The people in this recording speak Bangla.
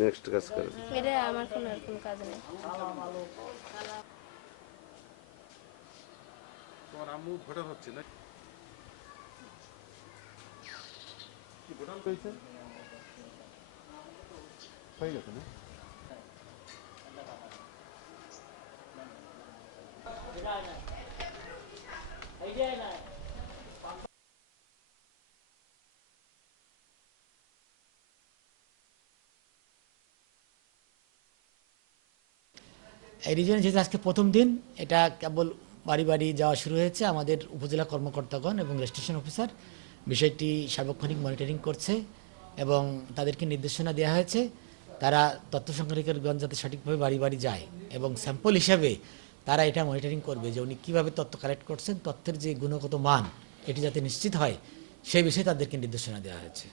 নেক্সট কাজ করেন এটা আমার কোনো আর কোনো কাজ নেই। তোমার আম্মু ভোটার হচ্ছে না? কি ভোটার হয়েছে হয়ে গেছে না? এই রিজনে যেহেতু আজকে প্রথম দিন, এটা কেবল বাড়ি বাড়ি যাওয়া শুরু হয়েছে। আমাদের উপজেলা কর্মকর্তাগণ এবং রেজিস্ট্রেশন অফিসার বিষয়টি সার্বক্ষণিক মনিটরিং করছে এবং তাদেরকে নির্দেশনা দেওয়া হয়েছে, তারা তথ্য সংগ্রহীকরগণ যাতে সঠিকভাবে বাড়ি বাড়ি যায় এবং স্যাম্পল হিসাবে তারা এটা মনিটরিং করবে যে উনি কীভাবে তথ্য কালেক্ট করছেন, তথ্যের যে গুণগত মান, এটি যাতে নিশ্চিত হয়, সেই বিষয়ে তাদেরকে নির্দেশনা দেওয়া হয়েছে।